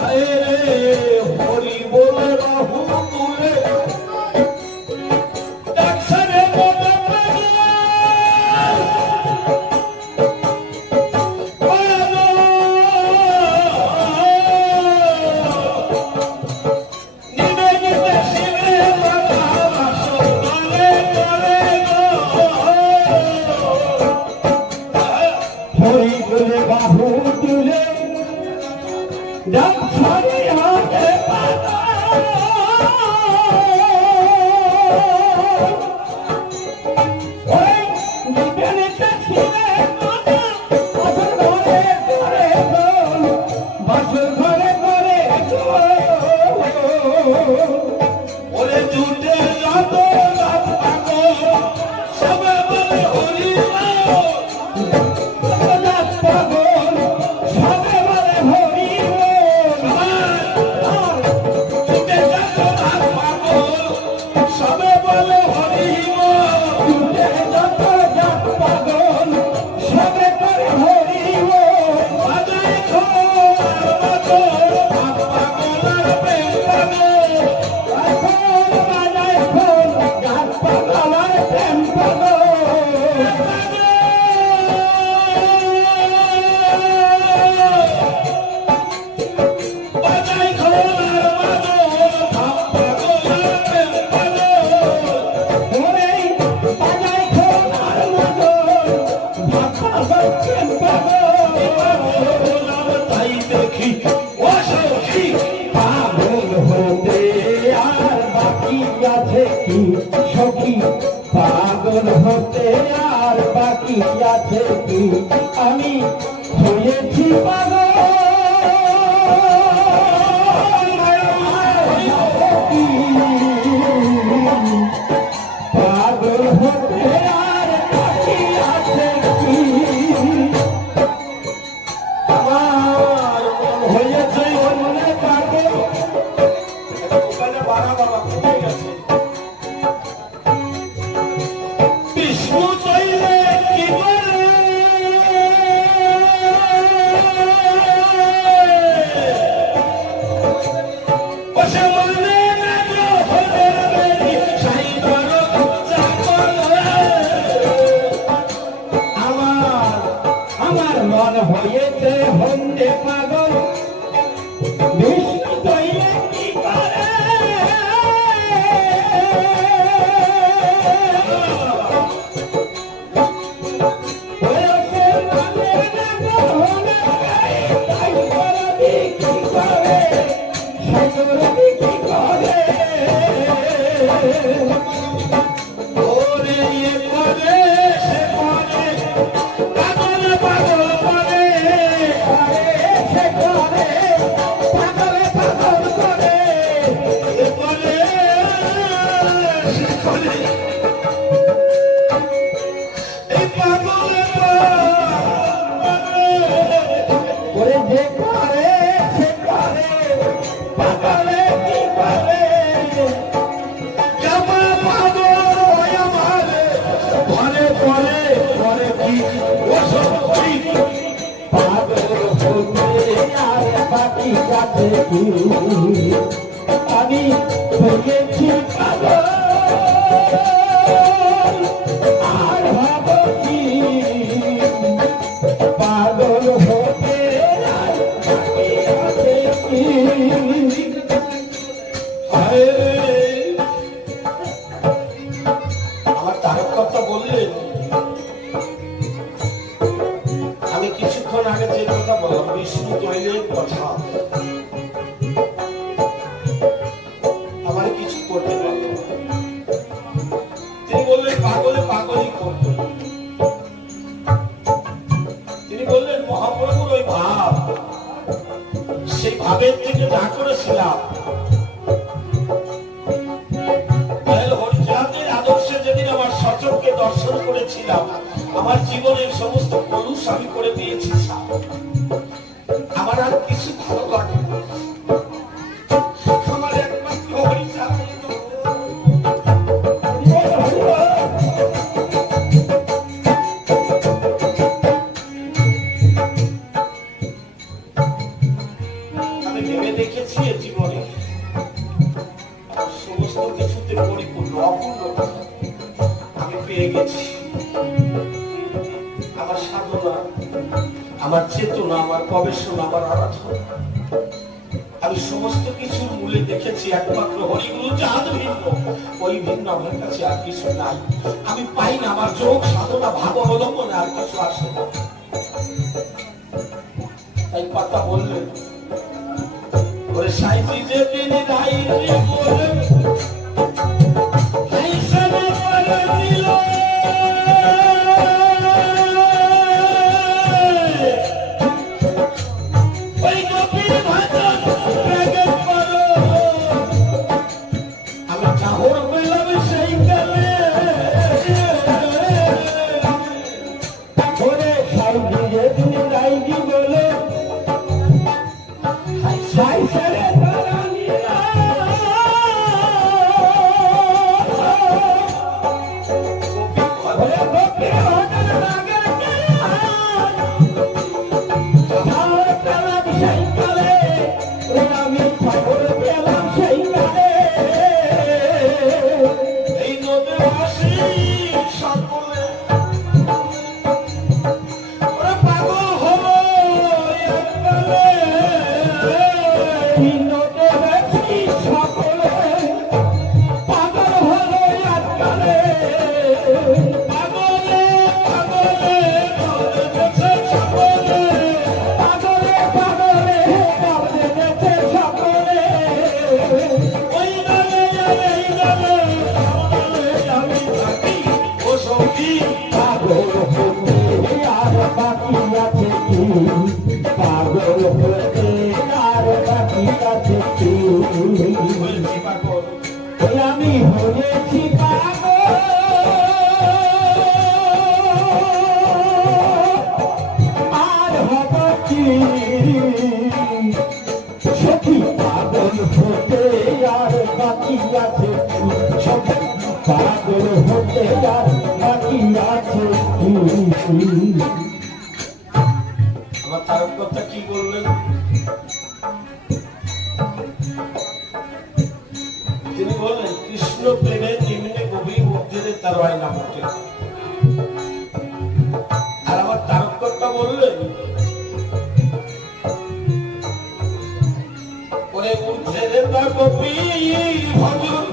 আরে হরি বলে আর থেকে আমি হয়েছি পাগল। বসে বললেন, মহাপ্রভুর ওই ভাব, সেই ভাবের থেকে না করেছিলাম আমার করেছিলাম, আমার জীবনের সমস্ত কলুষ আমি করে দিয়েছি আমার আর কিছু ভালো লাগে সমস্ত পরিপূর্ণ অপূর্ণ আমি পেয়ে গেছি। আমার সাধনা, আমার চেতনা, আমার গবেষণা, আমার আরাধনা। আমি সমস্ত কিছুর মূলে দেখেছি, একমাত্র হরিগুরু চাঁদ ভিন্ন। ওই ভিন্ন আমার কাছে আর কিছু নাই। আমি পাই না, আমার যোগ, সাধনা ভাব অবলম্বনে আর কিছু আসে না। তাই পাতা বললেন ওরে সাইজি যে তিনি রাইজি বলে এই নদী আমি হয়েছি পাগল আর হব কি? সখী পাগল হতে আর বাকি আছে সখী পাগল হতে আর বাকি আছে হয় না মোটে আর আমার তারক বললেন ওরে উঠে রে তার কপি ভজন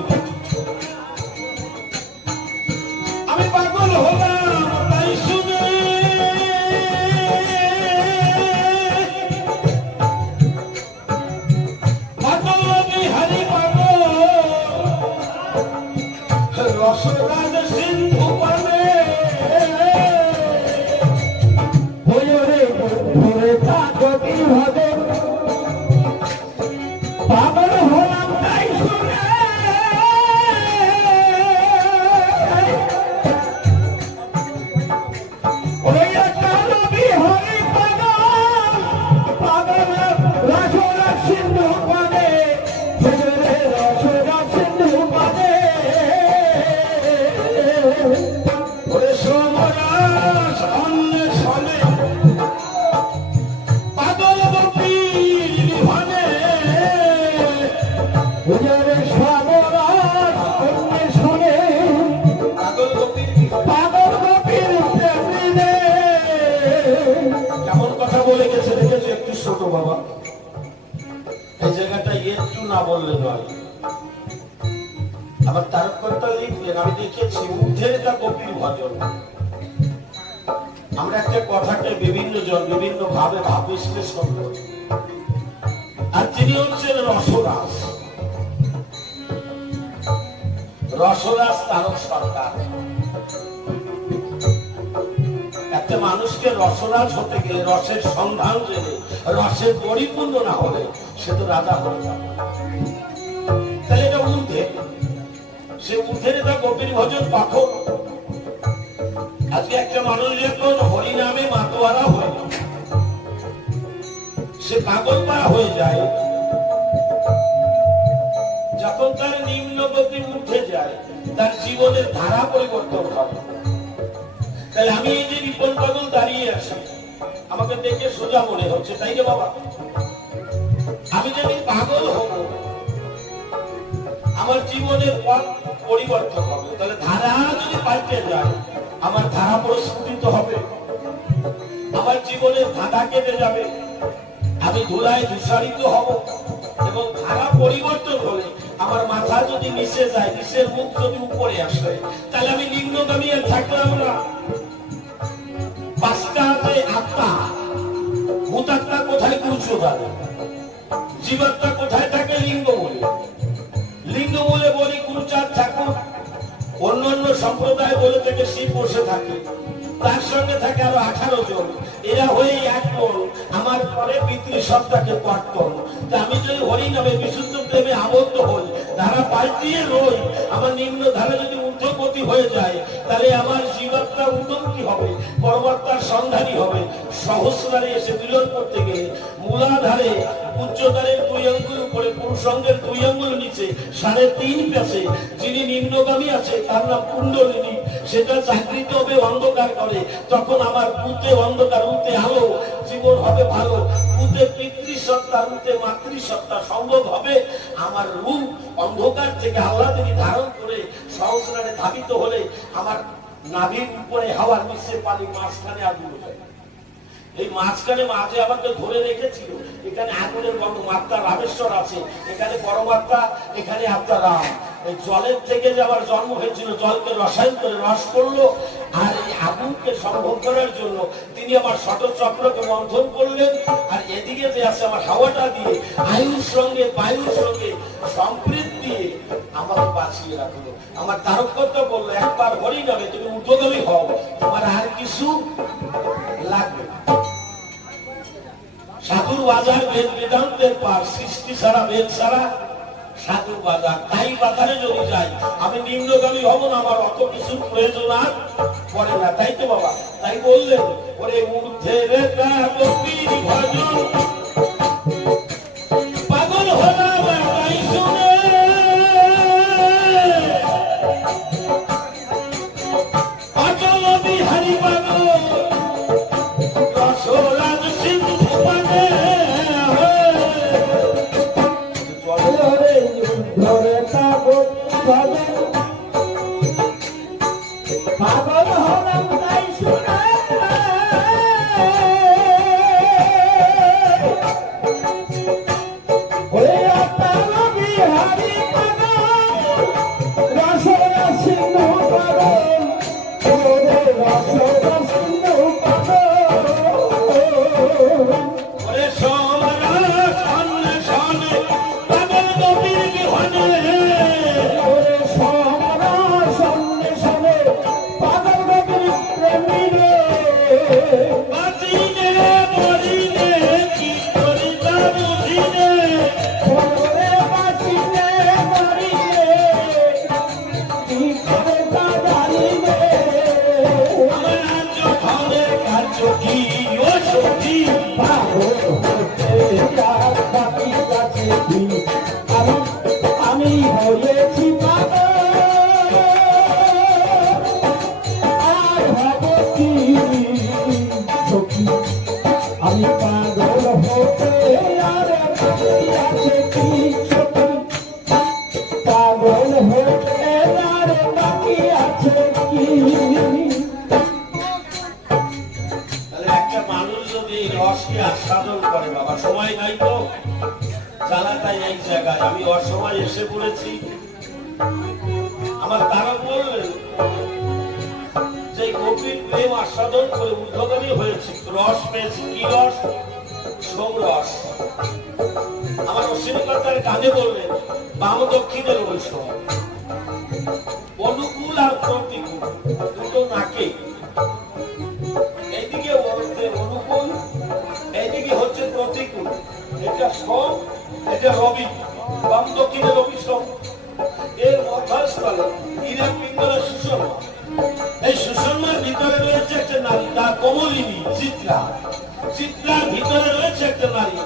বাবা। এই জায়গাটা একটু না বললে নয়। আবার তারকর্তা লিখলেন, আমি দেখেছি, ঊর্ধ্বের তা কপির ভজন। আমরা একটা কথাকে বিভিন্ন জন বিভিন্ন ভাবে ভাব বিশ্লেষণ করি। আর তিনি হচ্ছেন রসরাস রসরাস তারক সরকার। একটা মানুষকে রসরাজ হতে গেলে, রসের সন্ধান জেনে রসের পরিপূর্ণ না হলে সে তো রাজা হয়ে যাবে। তাহলে এটা ঊর্ধ্বে। সে ঊর্ধ্বের এটা কপির ভজন পাঠক। আজকে একটা মানুষ যখন হরিনামে মাতোয়ারা হয়ে সে পাগল পারা হয়ে যায়, যখন তার নিম্ন গতি উঠে যায়, তার জীবনের ধারা পরিবর্তন হবে তাহলে আমি এই যে রিপন পাগল দাঁড়িয়ে আছি, আমাকে দেখে সোজা মনে হচ্ছে, তাই রে বাবা? আমি যদি পাগল হব, আমার জীবনের পথ পরিবর্তন হবে। তাহলে ধারা যদি পাল্টে যায়, আমার ধারা প্রস্ফুটিত হবে, আমার জীবনের ধাঁধা কেটে যাবে, আমি ধুলায় দূষারিত হব, এবং ধারা পরিবর্তন হলে আমার মাথা যদি নিচে যায়, নিচের মুখ যদি উপরে আসে, তাহলে আমি নিম্নগামী থাকলাম না। পাঁচটাতে আত্মা, ভূতাত্মা কোথায় পৌঁছো জীবাত্মা কোথায় থাকে লিঙ্গ বলে? লিঙ্গ বলে বলি কুরচাঁদ ঠাকুর, অন্যান্য সম্প্রদায় বলে থেকে শিব বসে থাকে। তার সঙ্গে থাকে আরও আঠারো জন। এরা হয়ে এক আমার পরে পিতৃ সত্তাকে আমি যদি হরি নামে বিশুদ্ধ প্রেমে আবদ্ধ হই, ধারা পাল্টিয়ে রই, আমার নিম্ন ধারা যদি ঊর্ধ্বগতি হয়ে যায়, তাহলে আমার জীবাত্মা উন্নতি হবে? পরমাত্মার সন্ধানী হবে। সহস্রারে এসে মিলন করতে গেলে মূলাধারে, উচ্চতারের দুই আঙ্গুল উপরে, পুরুষঙ্গের দুই আঙ্গুল নিচে, সাড়ে তিন পেছে, যিনি নিম্নগামী আছে, তার নাম কুণ্ডলিনী। সেটা চাকরিত হবে অন্ধকার করে। তখন আমার পুঁতে অন্ধকার উঠে আলো, জীবন হবে ভালো। পুঁতে পিতৃসত্তা রূপে মাতৃসত্তা সম্ভব হবে। আমার রূপ অন্ধকার থেকে আল্লাদেরই ধারণ করে সহস্রারে ধাবিত হলে আমার নাভির উপরে হাওয়ার নিচে পানি মাঝখানে আগুন যায় এই মাঝখানে মাঝে আমাকে ধরে রেখেছিল। এখানে আগুনের গন্ধ মাত্রা রামেশ্বর আছে। এখানে পরমাত্মা, এখানে আত্মা রাম। জলের থেকে যে আমার জন্ম হয়েছিল, জলকে রসায়ন করে রস করল, আর এই আগুনকে সম্ভব করার জন্য তিনি আমার চক্রকে মন্থন করলেন, আর এদিকে যে আছে আমার হাওয়াটা দিয়ে আয়ুর সঙ্গে বায়ুর সঙ্গে সম্প্রীত দিয়ে আমাকে বাঁচিয়ে রাখল। আমার তারকর্তা বলল, একবার হরি যাবে তুমি উদ্যোগী হও, তোমার আর কিছু লাগবে সাধুর বাজার বেদ বেদান্তের পার সৃষ্টি ছাড়া বেদ ছাড়া সাধুর বাজার, তাই বাজারে যদি যাই, আমি নিম্নগামী হব না, আমার অত কিছু প্রয়োজন আর পড়ে না। তাই তো বাবা, তাই বললেন, ওরে রেখা কপির ভজন। সময় নাই তো। জ্বালাটাই এই জায়গায়। আমি অসময় এসে পড়েছি। আমার তারা বললেন যে গোপীর প্রেম আস্বাদন করে ঊর্ধ্বগামী হয়েছে, রস পেয়েছি। কি রস? সৌরস আমার অশ্বিনীকর্তার কানে বললেন বাম দক্ষিণের বৈষম অনুকূল এটা রবি বাম দক্ষিণে রবি এর মধ্যস্থলে ইরা পিঙ্গলা সুষমা এই সুষমার ভিতরে রয়েছে একটা নারী, তার কমলিনী, চিত্রা। চিত্রার ভিতরে রয়েছে একটা নারী,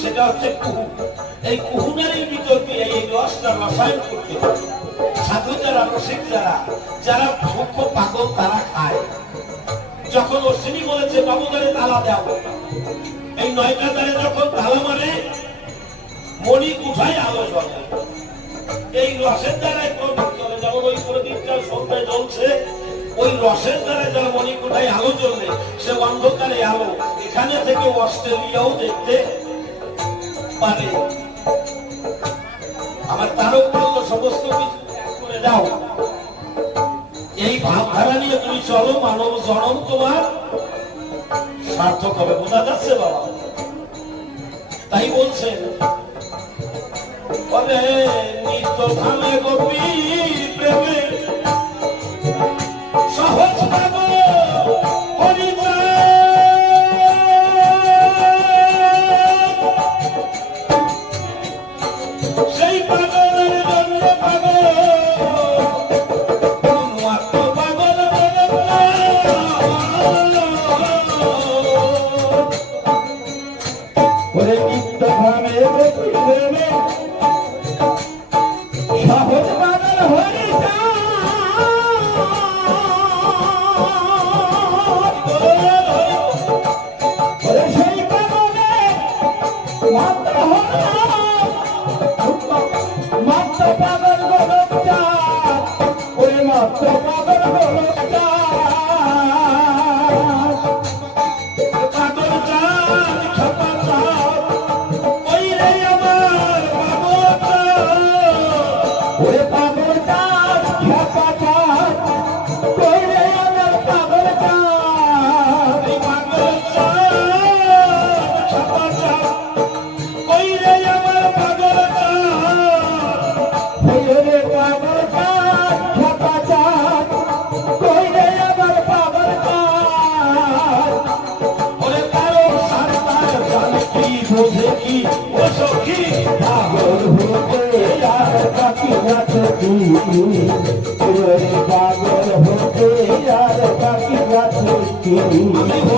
সেটা হচ্ছে কুহু এই কুহু নারীর ভিতর দিয়ে এই রসটা রসায়ন করতে হবে সাধু যারা রসিক যারা যারা সূক্ষ্ম পাগল তারা খায়। যখন অশ্বিনী বলেছে বাবুদারে তালা দাও। এই নয়টা দ্বারে যখন তালা মারে মণি উঠাই আলো জ্বলে। এই রসের দ্বারাই প্রদীপ চলে যেমন ওই প্রদীপটা সন্ধ্যায় জ্বলছে, ওই রসের দ্বারা যারা মণিকুঠায় আলো জ্বললে সে অন্ধকারে আলো এখানে থেকে অস্ট্রেলিয়াও দেখতে পারে আমার তারক বলল সমস্ত কিছু করে দাও। এই ভাবধারা নিয়ে তুমি চলো, মানব জনম তোমার সার্থক হবে। বোঝা যাচ্ছে বাবা? তাই বলছেন নিত্য ধামে গোপীর প্রেমে আছে